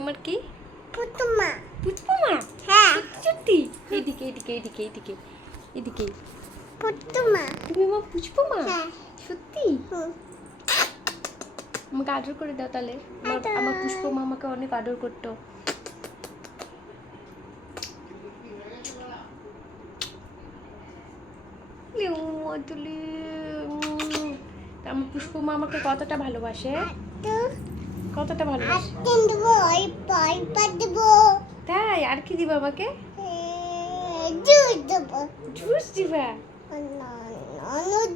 আমার কি পুতুমা পুষ্পমা? হ্যাঁ সত্যি? এদিকে এদিকে এদিকে এদিকে এদিকে। পুতুমা তুমি আমার পুষ্পমা? হ্যাঁ সত্যি? হুম আমাকে আদর করে দাও তাহলে। আদর। আমার পুষ্পমা আমাকে অনেক আদর করতো। মধুলি আমার পুষ্পমা আমাকে কতটা ভালোবাসে, কতটা ভালোবাসে। আটেন দেবো পাই পা দেবো তাই? আর কি দিবা আমাকে? জুস দেবো জুস দিবা?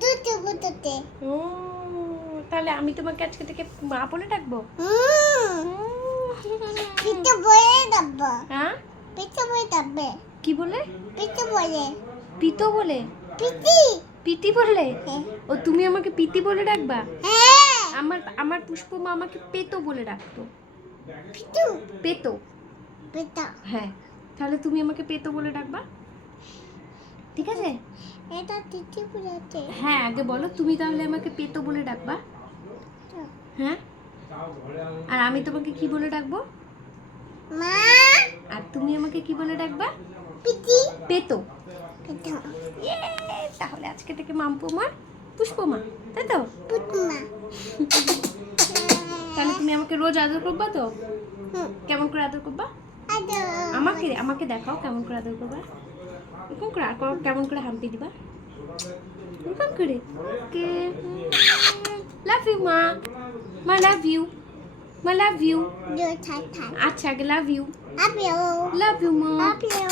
দুধ দেবো তোতে ও তাহলে আমি তোমাকে আজকে থেকে মা বলে ডাকবো? পিঠে বলে দেবো হ্যাঁ পিঠে বলে দেবে কি বলে? পিঠে বলে পিতো বলে? পিঠি পিতি বললে? হ্যাঁ ও তুমি আমাকে পিতি বলে ডাকবা? হ্যাঁ আমার আমার পুষ্পমা আমাকে পেতো বলে ডাকতো। পিটু পেতো? পিঠা হ্যাঁ তাহলে তুমি আমাকে পেতো বলে ডাকবা, ঠিক আছে? এটা তিথি পুরাতে হ্যাঁ আগে বলো তুমি তাহলে আমাকে পেতো বলে ডাকবা। হ্যাঁ আর আমি তোমাকে কি বলে ডাকবো? মা আর তুমি আমাকে কি বলে ডাকবা? পিঠি পেতো। পিঠা তাহলে আজকে থেকে মাম্পুমা পুষ্পমা, তাই তো? পুতুমা তাহলে তুমি আমাকে রোজ আদর করবা তো? হুম কেমন করে আদর করবা? আদর আমাকে আমাকে দেখাও কেমন করে আদর করবা। এরকম করে আর কেমন করে হাম্পি দিবা, এরকম করে। ওকে লাভ ইউ মা, মা লাভ ইউ, মা লাভ ইউ। দুধ থাই থাই আচ্ছা আগে লাভ ইউ, আপিও লাভ ইউ মা। আপিও